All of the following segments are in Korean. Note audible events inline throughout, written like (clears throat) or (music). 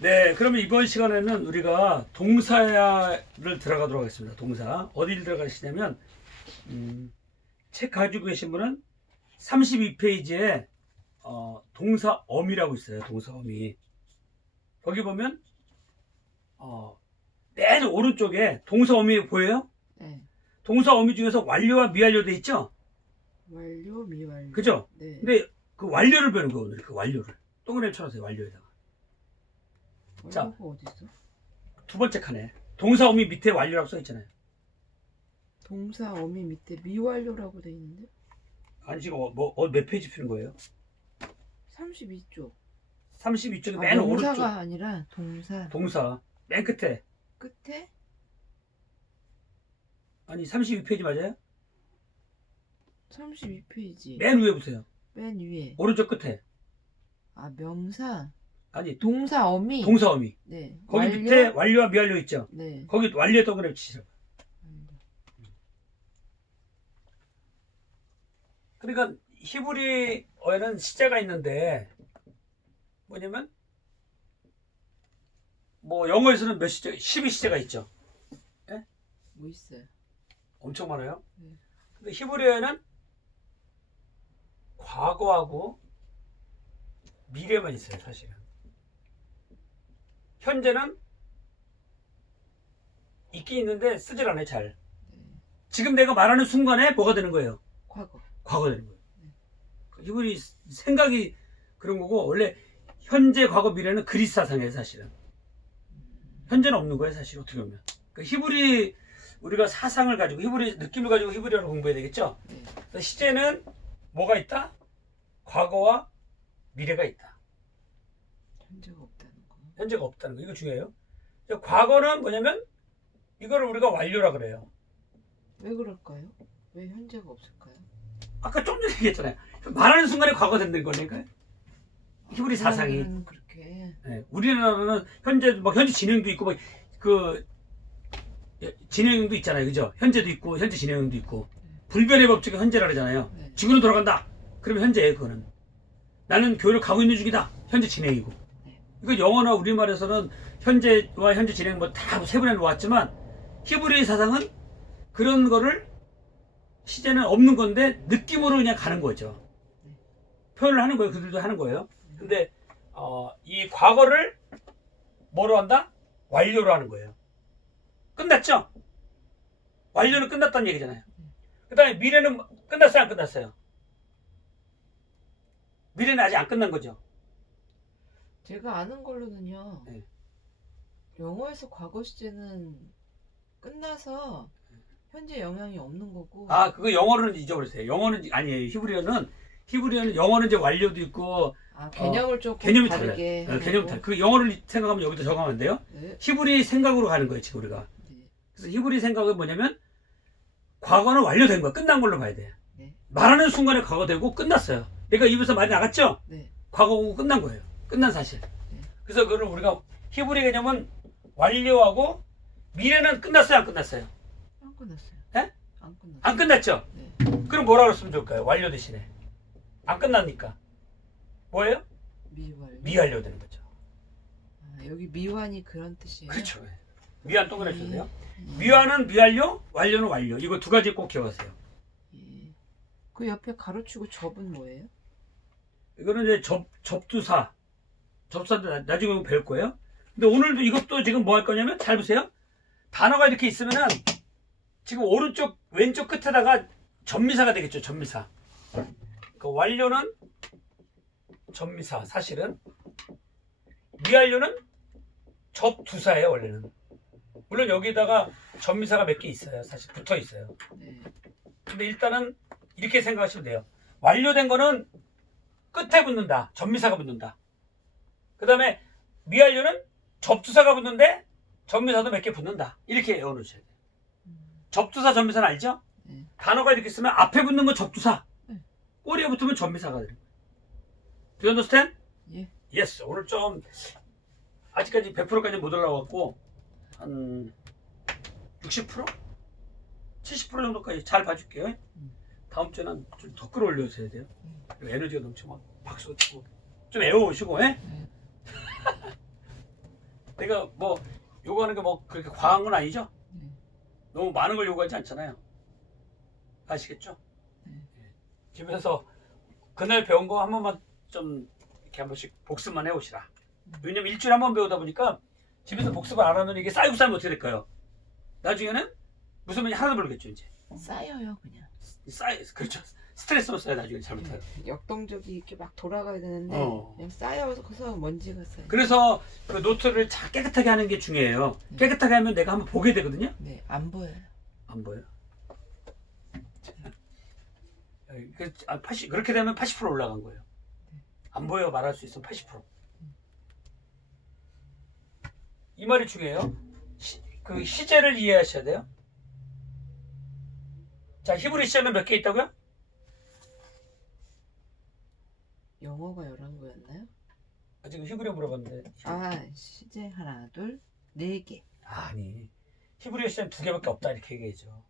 네, 그러면 이번 시간에는 우리가 동사를 들어가도록 하겠습니다. 동사. 어디를 들어가시냐면, 음, 책 가지고 계신 분은 32페이지에, 어, 동사 어미라고 있어요. 동사 어미. 거기 보면, 어, 맨 오른쪽에 동사 어미 보여요? 네. 동사 어미 중에서 완료와 미완료 돼 있죠? 완료 미완료. 그죠? 네. 근데 그 완료를 배우는 거예요, 오늘. 그 완료를. 동그라미 쳐주세요, 완료에다가. 자. 완료가 어디 있어? 두 번째 칸에. 동사 어미 밑에 완료라고 써 있잖아요. 동사 어미 밑에 미완료라고 돼 있는데 아니 지금 어, 뭐, 어, 몇 페이지 피는 거예요? 32쪽. 32쪽에 아, 맨 오른쪽 명사가 아니라 동사 동사 맨 끝에 끝에 아니 32페이지 맞아요? 32페이지 맨 위에 보세요 맨 위에 오른쪽 끝에 아 명사 아니 동사 어미 동사 어미 네 거기 완료? 밑에 완료와 미완료 있죠? 네 거기 완료에 동그라미 치시라고 그러니까 히브리어에는 시제가 있는데 뭐냐면 뭐 영어에서는 몇 시제? 12시제가 있죠 뭐 있어요 엄청 많아요. 네. 근데 히브리어에는 과거하고 미래만 있어요, 사실은. 현재는 있긴 있는데 쓰질 않아요, 잘. 네. 지금 내가 말하는 순간에 뭐가 되는 거예요? 과거 과거 되는 거예요. 네. 히브리 생각이 그런 거고, 원래 현재, 과거, 미래는 그리스 사상이에요, 사실은. 현재는 없는 거예요, 사실, 어떻게 보면. 그 히브리, 우리가 사상을 가지고, 히브리, 느낌을 가지고 히브리어를 공부해야 되겠죠? 네. 시제는 뭐가 있다? 과거와 미래가 있다. 현재가 없다는 거 현재가 없다는 거. 이거 중요해요. 과거는 뭐냐면, 이거를 우리가 완료라 그래요. 왜 그럴까요? 왜 현재가 없을까요? 아까 좀 전에 얘기했잖아요. 말하는 순간에 과거 된다는 거니까. 히브리 사상이. 우리나라는 그렇게 예, 우리나라는 현재 뭐 현재 진행도 있고 뭐그 진행도 있잖아요, 그죠? 현재도 있고 현재 진행도 있고 불변의 법칙이 현재라 그러잖아요. 네. 지구는 돌아간다. 그러면 현재예요, 그거는. 나는 교회를 가고 있는 중이다. 현재 진행이고. 네. 이거 영어나 우리말에서는 현재와 현재 진행 뭐 다 세분해 놓았지만 히브리 사상은 그런 거를 시제는 없는 건데 느낌으로 그냥 가는 거죠. 표현을 하는 거예요. 그들도 하는 거예요. 근데 어, 이 과거를 뭐로 한다? 완료로 하는 거예요. 끝났죠? 완료는 끝났다는 얘기잖아요. 그 다음에 미래는 끝났어요? 안 끝났어요? 미래는 아직 안 끝난 거죠. 제가 아는 걸로는요. 네. 영어에서 과거 시제는 끝나서 현재 영향이 없는 거고. 아, 그거 영어로는 잊어버리세요. 영어는, 아니에요. 히브리어는, 히브리어는 영어는 이제 완료도 있고, 아, 개념을 조금 개념이 다르게. 달라요. 어, 개념이 달라요. 그 영어를 생각하면 적으면 안 돼요. 네. 히브리 생각으로 가는 거예요, 지금 우리가. 네. 그래서 히브리 생각은 뭐냐면, 과거는 완료된 거야. 끝난 걸로 봐야 돼. 네. 말하는 순간에 과거 되고 끝났어요. 그러니까 입에서 말이 나갔죠? 네. 과거고 끝난 거예요. 끝난 사실. 네. 그래서 그걸 우리가 히브리 개념은 완료하고 미래는 끝났어요, 안 끝났어요? 안 끝났어요. 예? 안 끝났어요. 안 끝났죠? 네. 그럼 뭐라 그랬으면 좋을까요? 완료 대신에. 안 끝났니까. 뭐예요? 미완. 미완료 되는 거죠. 아, 여기 미완이 그런 뜻이에요. 그렇죠. 미완 동그라미 주세요. 음. 미완은 미완료, 완료는 완료. 이거 두 가지 꼭 기억하세요. 예. 그 옆에 가로치고 접은 뭐예요? 이거는 이제 접, 접두사. 접사도 나- 나중에 배울 거예요. 근데 오늘도 이것도 지금 뭐 할 거냐면 잘 보세요. 단어가 이렇게 있으면은 지금 오른쪽 왼쪽 끝에다가 전미사가 되겠죠. 전미사. 그 완료는 전미사 사실은 미완료는 접두사예요 원래는. 물론 여기다가 전미사가 몇 개 있어요. 사실 붙어 있어요. 네. 근데 일단은 이렇게 생각하시면 돼요. 완료된 거는 끝에 붙는다. 전미사가 붙는다. 그 다음에 미완료는 접두사가 붙는데 전미사도 몇 개 붙는다. 이렇게 외워놓으셔야 돼요. 음. 접두사 전미사는 알죠? 네. 단어가 이렇게 있으면 앞에 붙는 건 접두사. 네. 꼬리에 붙으면 전미사가 되는 거예요. Do you understand? 예. Yes. 오늘 좀 아직까지 100%까지 못 올라왔고 한 60%? 70% 정도까지 잘 봐줄게요. 음. 다음 주에는 좀 더 끌어올려주셔야 돼요. 음. 그리고 에너지가 넘치면 박수 치고 좀 애워오시고, 예? 네. (laughs) 내가 뭐 요구하는 게 뭐 그렇게 과한 건 아니죠? 네. 너무 많은 걸 요구하지 않잖아요. 아시겠죠? 네. 예. 집에서 그날 배운 거 한 번만 좀 이렇게 한 번씩 복습만 해오시라. 왜냐면 일주일에 한 번 배우다 보니까 집에서 복습을 안 하면 이게 쌓이고 쌓이면 어떻게 될까요? 나중에는 무슨 말인지 하나도 모르겠죠, 이제. 쌓여요 그냥. 쌓이, 그렇죠. 스트레스로 쌓여, 나중에 잘못하면. 역동적이 이렇게 막 돌아가야 되는데 어. 그냥 쌓여서 먼지가 쌓여. 그래서 그 노트를 잘 깨끗하게 하는 게 중요해요. 네. 깨끗하게 하면 내가 한번 보게 되거든요. 네, 안 보여요. 안 보여. 그, 아, 80, 그렇게 되면 80% 올라간 거예요. 안 보여 말할 수 있으면 80%. 이 말이 중요해요. 시, 그 시제를 이해하셔야 돼요. 자, 히브리 시제는 몇 개 있다고요? 영어가 11거였나요? 아, 지금 히브리 물어봤는데. 아, 시제 하나, 둘, 네 개. 아니. 히브리 시제는 두 개밖에 없다 이렇게 얘기해죠.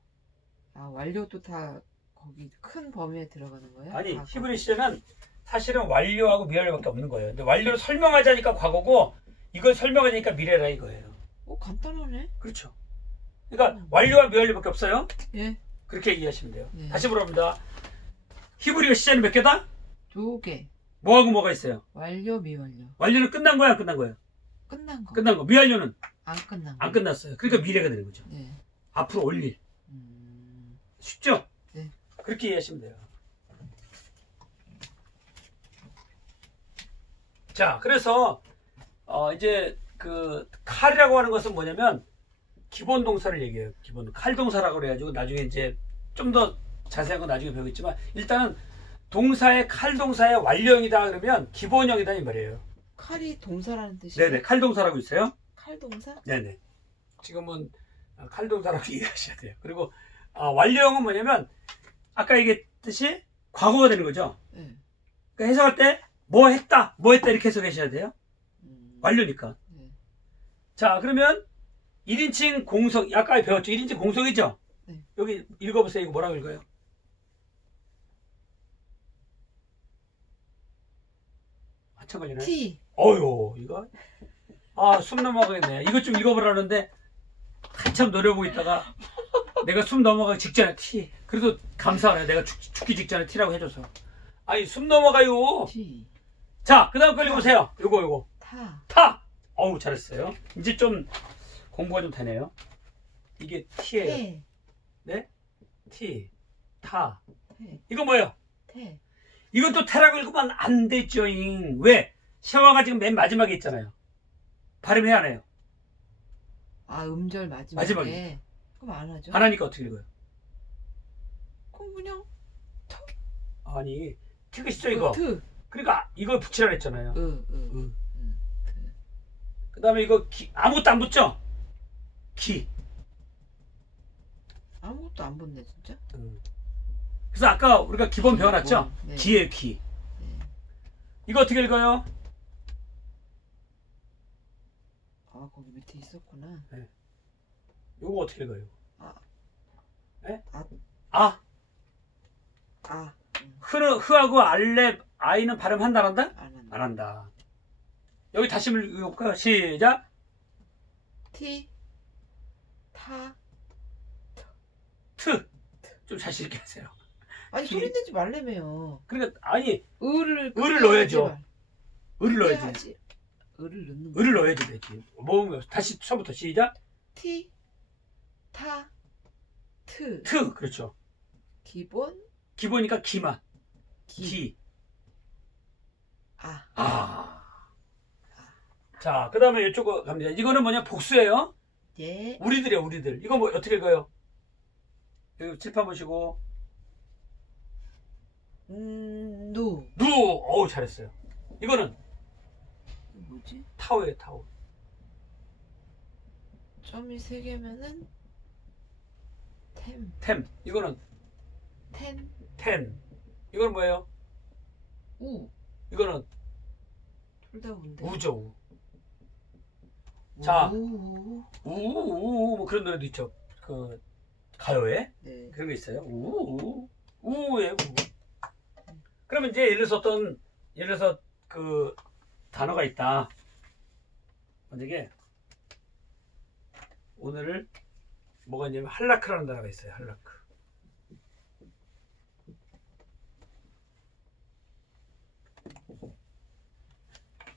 아, 완료도 다 거기 큰 범위에 들어가는 거예요? 아니 과거? 히브리 시제는 사실은 완료하고 미완료밖에 없는 거예요. 근데 완료를 설명하자니까 과거고 이걸 설명하자니까 미래라 이거예요. 어, 간단하네. 그렇죠. 그러니까 완료와 미완료밖에 없어요. 예, 그렇게 얘기하시면 돼요. 네. 다시 물어봅니다. 히브리 시제는 몇 개다? 두 개. 뭐하고 뭐가 있어요? 완료, 미완료. 완료는 끝난 거야, 안 끝난 거야? 끝난 거. 끝난 거. 미완료는 안 끝난 거. 안 끝났어요. 그러니까 미래가 되는 거죠. 네. 앞으로 올릴. 음, 쉽죠? 네. 그렇게 이해하시면 돼요. 자, 그래서 어, 이제 그 칼이라고 하는 것은 뭐냐면 기본 동사를 얘기해요. 기본 칼 동사라고 그래가지고 나중에 이제 좀 더 자세한 건 나중에 배우겠지만 일단은 동사의 칼 동사의 완료형이다 그러면 기본형이다 이 말이에요. 칼이 동사라는 뜻이에요? 네네 칼 동사라고 있어요. 칼 동사? 네네. 지금은 칼 동사라고 (laughs) 이해하셔야 돼요. 그리고 아, 완료형은 뭐냐면 아까 얘기했듯이 과거가 되는 거죠. 네. 그러니까 해석할 때 뭐 했다, 뭐 했다 이렇게 해석하셔야 돼요. 음, 완료니까. 네. 자, 그러면 1인칭 공석, 아까 배웠죠? 1인칭 공석이죠? 네. 여기 읽어보세요. 이거 뭐라고 읽어요? 한참 걸리네. T. 어휴, 이거. 아, 숨 넘어가겠네. 이것 좀 읽어보라는데, 한참 노려보고 있다가, 내가 숨 넘어가기 직전에 T. 그래도 감사하네. 내가 죽, 죽기 직전에 T라고 해줘서. 아니, 숨 넘어가요. T. 자, 그 다음 거 읽어보세요. 요거, 요거. 타. 타! 어우, 잘했어요. 이제 좀 공부가 좀 되네요. 이게 T예요. 태. 네? T. 타. 태. 이거 뭐예요? 태. 이것도 테라고 읽으면 안 되죠잉. 왜? 샤워가 지금 맨 마지막에 있잖아요. 발음해야 하네요. 아, 음절 마지막에. 마지막에. 그럼 안 하죠? 안 하니까 어떻게 읽어요? 그럼 그냥 아니, 티그시죠, 이거? 트. 그러니까 이걸 붙이라. 음. 그 다음에 이거 기, 아무것도 안 붙죠? 기. 아무것도 안 붙네, 진짜. 음. 그래서 아까 우리가 기본 배워놨죠? 뭐, 네. 기예요, 기. 네. 이거 어떻게 읽어요? 아, 거기 밑에 있었구나. 이거 어떻게 읽어요? 아. 에? 아. 아. 아, 음, 흐르, 흐하고 알레, 아이는 발음 한다, 안 한다? 안 한다. 안 한다. 여기 다시 읽어볼까요? 시작. T. 타. 트. 좀 자신 있게 하세요. 아니, 티. 소리 내지 말래매요. 그러니까, 아니, 을을. 을을 넣어야죠. 을을 말. 넣어야지. 해야지. 을을 넣는 거. 을을 넣어야지 되지. 뭐, 다시 처음부터 시작. T. 타. 트. 트. 그렇죠. 기본. 기본이니까 기만. 기. 기. 아. 아. 자, 그 다음에 이쪽 갑니다. 이거는 뭐냐? 복수예요. 예. 우리들이야, 우리들. 이거 뭐, 어떻게 읽어요? 여기 칠판 보시고. 음, 누. 누. 어우, 잘했어요. 이거는 뭐지? 타오예요, 타오. 점이 세 개면은 템. 템. 이거는 텐. 텐. 이거는 뭐예요? 우. 이거는 둘 다 운데. 우죠, 우. 자. 우. 우우우 뭐 그런 노래도 있죠. 그 가요에 네. 그런 게 있어요. 우우 우우에 우. 그러면 이제 예를 들어서 어떤 예를 들어서 그 단어가 있다. 만약에 오늘을 뭐가 있냐면 할라크라는 나라가 있어요. 할라크.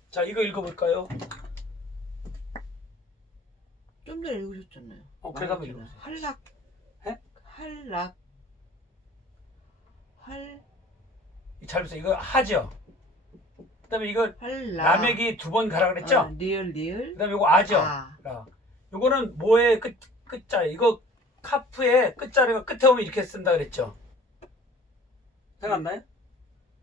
자, 이거 읽어볼까요? 좀 전에 읽으셨잖아요. 어, 그래 한번 말했잖아요. 읽어보세요. 한락. 해? 한락. 할 잘 보세요. 이거 하죠. 그다음에 이거. 라멕이 두 번 가라 그랬죠? 어, 리을 리을. 그다음에 이거 아죠. 아. 라. 요거는 뭐의 끝 끝자? 이거 카프의 끝자리가 끝에 오면 이렇게 쓴다 그랬죠? 생각나요?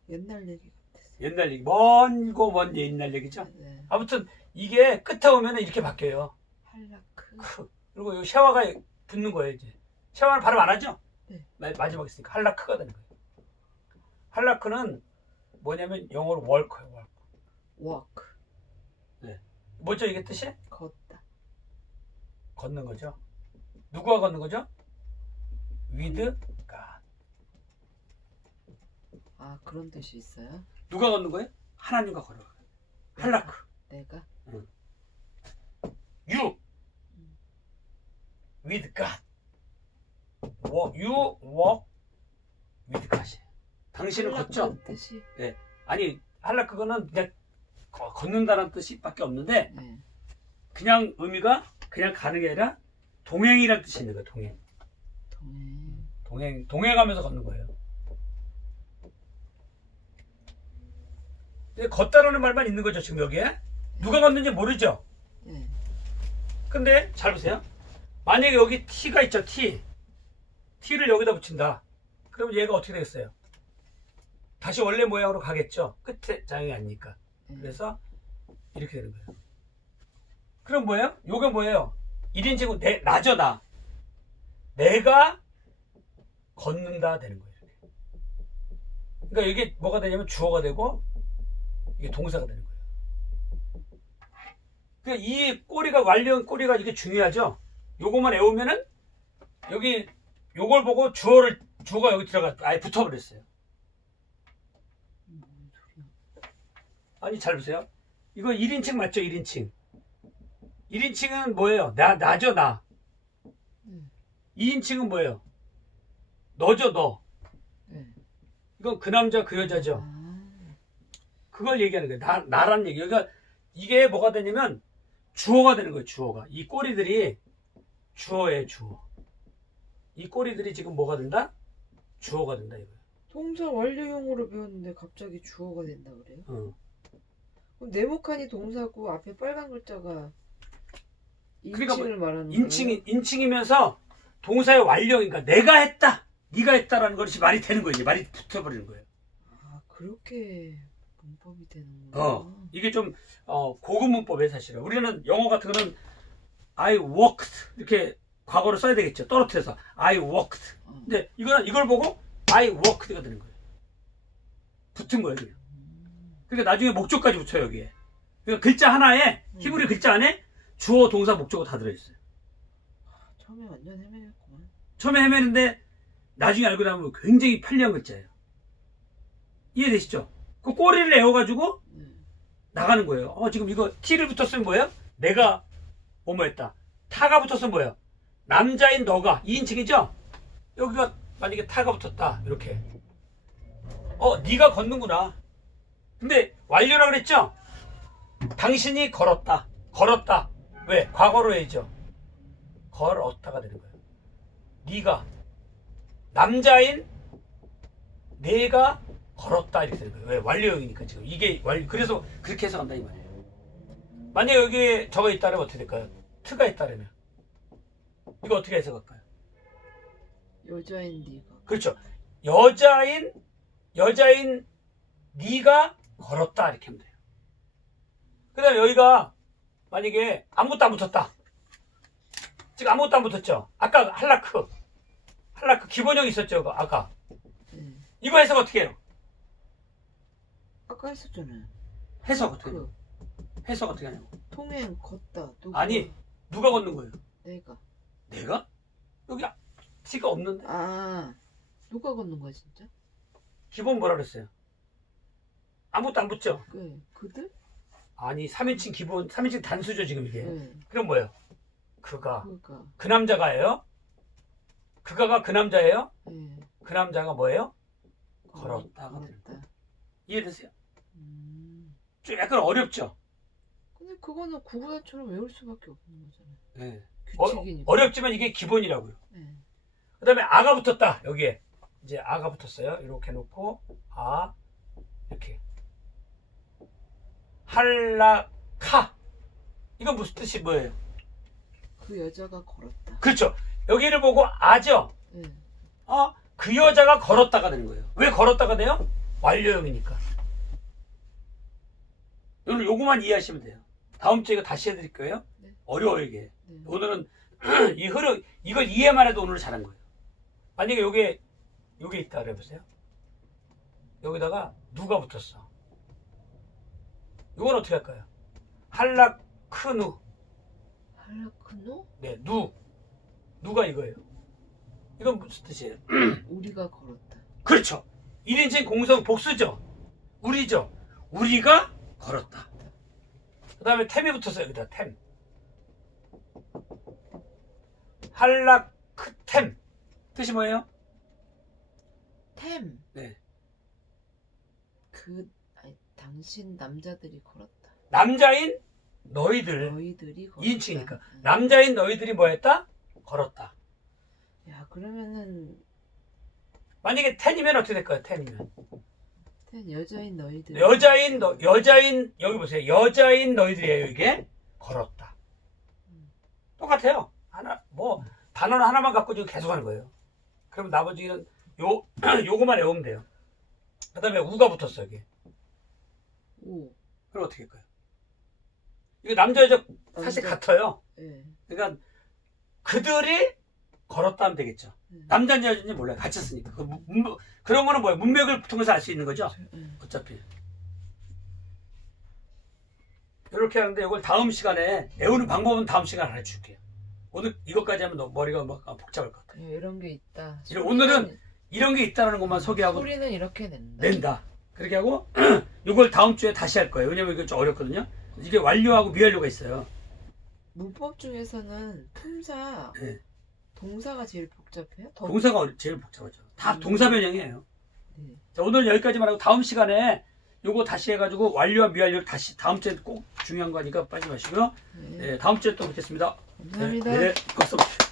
옛날 얘기 같았어요. 옛날 얘기, 먼고 먼 옛날 얘기죠. 네. 아무튼 이게 끝에 오면 이렇게 바뀌어요. 한라크. 크. 그리고 이 샤워가 붙는 거예요 이제. 샤워는 발음 안 하죠? 네. 마- 마지막에 있으니까 할라크가 되는 거예요. 할라크는 뭐냐면 영어로 월커예요. 월커. 워크. 뭐죠 이게 뜻이? 걷다. 걷는 거죠. 누구가 걷는 거죠? with God. 아 그런 뜻이 있어요? 누가 걷는 거예요? 하나님과 걸어가요. 할라크. 내가 You with God. Walk. You walk with God. 당신은 걷죠? 뜻이. 아니 할라 그거는 그냥 거- 걷는다는 뜻이밖에 없는데 네. 그냥 의미가 그냥 가는 게 아니라 동행이라는 뜻이 있는 거예요. 동행. 동행. 동행 동행하면서 걷는 거예요. 근데 걷다라는 말만 있는 거죠 지금 여기에 누가 걷는지 모르죠. 네. 근데 잘 보세요. 만약에 여기 T가 있죠 T. T를 여기다 붙인다. 그러면 얘가 어떻게 되겠어요? 다시 원래 모양으로 가겠죠. 끝에 장이 아니니까. 네. 그래서 이렇게 되는 거예요. 그럼 뭐예요? 요게 뭐예요? 1인칭은 내, 나죠, 나. 내가 걷는다 되는 거예요. 그러니까 이게 뭐가 되냐면 주어가 되고 이게 동사가 되는 거예요. 그러니까 이 꼬리가 완료한 꼬리가 이게 중요하죠. 요것만 외우면은 여기 요걸 보고 주어를 주어가 여기 들어가 아예 붙어버렸어요. 뭔 소리야? 아니 잘 보세요. 이거 1인칭 맞죠? 1인칭. 1인칭은 뭐예요? 나 나죠 나. 음. 2인칭은 뭐예요? 너죠 너. 네. 이건 그 남자 그 여자죠. 아. 그걸 얘기하는 거예요. 나 나란 얘기. 그러니까 이게 뭐가 되냐면 주어가 되는 거예요. 주어가. 이 꼬리들이 주어예요. 주어. 이 꼬리들이 지금 뭐가 된다? 주어가 된다 이거예요. 동사 완료형으로 배웠는데 갑자기 주어가 된다 그래요? 어. 그럼 네모칸이 동사고 앞에 빨간 글자가 그러니까 인칭을 뭐 말하는 인칭이 인칭이면서 동사의 완료 그러니까 내가 했다. 네가 했다라는 것이 말이 되는 거예요. 이제 말이 붙어버리는 거예요. 아 그렇게 문법이 되는구나. 어, 이게 좀 어, 고급 문법이에요 사실은. 우리는 영어 같은 거는 I worked 이렇게 과거로 써야 되겠죠. 떨어뜨려서 I worked. 어. 근데 이거는 이걸 보고 I worked가 되는 거예요. 붙은 거예요. 그냥. 음. 그러니까 나중에 목적까지 붙여요 여기에. 그러니까 글자 하나에 히브리 글자 안에 주어, 동사, 목적어 다 들어있어요. 처음에 완전 헤매했구만. 처음에 헤매는데 나중에 알고 나면 굉장히 편리한 글자예요. 이해되시죠? 그 꼬리를 내어가지고 네. 나가는 거예요. 어, 지금 이거 T를 붙었으면 뭐예요? 내가 뭐뭐 했다. 타가 붙었으면 뭐예요? 남자인 너가 2인칭이죠? 여기가 만약에 타가 붙었다. 이렇게. 어, 네가 걷는구나. 근데 완료라 그랬죠? 당신이 걸었다. 걸었다. 왜? 과거로 해야죠. 걸었다가 되는 거예요. 네가 남자인 내가 걸었다 이렇게 되는 거예요. 왜? 완료형이니까 지금 이게 완료. 그래서 그렇게 해석한다 이 말이에요. 만약 여기에 저가 있다면 어떻게 될까요? 트가 있다면 이거 어떻게 해석할까요? 여자인 네가. 그렇죠. 여자인 여자인 네가 걸었다 이렇게 하면 돼요. 그 다음에 여기가 만약에 아무것도 안 붙었다. 지금 아무것도 안 붙었죠. 아까 할라크 할라크 기본형 있었죠. 그거 아까 네. 이거 해석 어떻게 해요? 아까 했었잖아요. 해석 어떻게 해요? 그 해석 어떻게 하냐고. 통행 걷다. 누가? 아니. 누가 걷는 거예요? 내가. 내가? 여기 T가 없는데 아 누가 걷는 거야 진짜? 기본 뭐라 그랬어요? 아무것도 안 붙죠? 그 그들? 아니 3인칭 기본 3인칭 단수죠 지금 이게 네. 그럼 뭐예요? 그가 그가. 그 남자가예요? 그가가 그 남자예요? 예. 그 남자가 뭐예요? 걸었다. 걸었다. 이해되세요? 음. 좀 약간 어렵죠? 근데 그거는 구구단처럼 외울 수밖에 없는 거잖아요. 네. 규칙이니까. 어, 렵지만 이게 기본이라고요. 예. 그 다음에 아가 붙었다. 여기에. 이제 아가 붙었어요. 이렇게 놓고, 아, 이렇게. 할라카. 이건 무슨 뜻이 뭐예요? 그 여자가 걸었다. 그렇죠. 여기를 보고 아죠? 예. 어, 그 여자가 걸었다가 되는 거예요. 왜 걸었다가 돼요? 완료형이니까. 오늘 요거만 이해하시면 돼요. 다음 주에 이거 다시 해드릴 거예요. 네. 어려워요, 이게. 네. 오늘은 (clears throat) 이 흐름, 이걸 이해만 해도 오늘 잘한 거예요. 만약에 요게, 요게 있다 그래 보세요. 여기다가 누가 붙었어. 이건 어떻게 할까요? 할라크누. 할라크노? 네, 누. 누가 이거예요. 이건 무슨 뜻이에요? (clears throat) 우리가 걸었다. 그렇죠. 1인칭 공성 복수죠. 우리죠. 우리가 걸었다. 그 다음에 템이 붙었어요. 여기다 템. 할라크템. 뜻이 뭐예요? 템. 네. 그 당신 남자들이 걸었다. 남자인 너희들. 너희들이 걸었다. 이인칭이니까. 음. 남자인 너희들이 뭐 했다? 걸었다. 야 그러면은 만약에 텐이면 어떻게 될까요? 텐이면. 템 여자인 너희들. 여자인 너, 여자인, 여기 보세요. 여자인 너희들이에요, 이게. 걸었다. 똑같아요. 하나, 뭐, 단어는 하나만 갖고 지금 계속 하는 거예요. 그럼 나머지는 요, (clears throat) 요거만 외우면 돼요. 그 다음에 우가 붙었어, 여기. 오. 그럼 어떻게 할까요? 이거 남자, 여자 사실 남자. 같아요. 예. 그러니까 그들이 걸었다 하면 되겠죠. 음. 남자인지 여자인지 몰라요. 같이 쓰니까. 그 문- 그런 거는 뭐예요? 문맥을 통해서 알 수 있는 거죠. 예. 어차피. 이렇게 하는데 이걸 다음 시간에 외우는 방법은 다음 시간에 알려 줄게요. 오늘 이것까지 하면 너무 머리가 막 복잡할 것 같아요. 예, 이런 게 있다. 오늘은 이런 게 있다는 것만 소개하고 소리는 이렇게 낸다. 낸다. 그렇게 하고 (clears throat) 이걸 다음 주에 다시 할 거예요. 왜냐면 이게 좀 어렵거든요. 이게 완료하고 미완료가 있어요. 문법 중에서는 품사 네. 동사가 제일 복잡해요. 더 동사가 어려- 제일 복잡하죠. 다 음. 동사 변형이에요. 네. 자, 오늘 여기까지만 하고 다음 시간에 요거 다시 해가지고 완료와 미완료를 다시 다음 주에 꼭 중요한 거니까 빠지 마시고요. 네. 네, 다음 주에 또 뵙겠습니다. 감사합니다. 네, 네, 고맙습니다.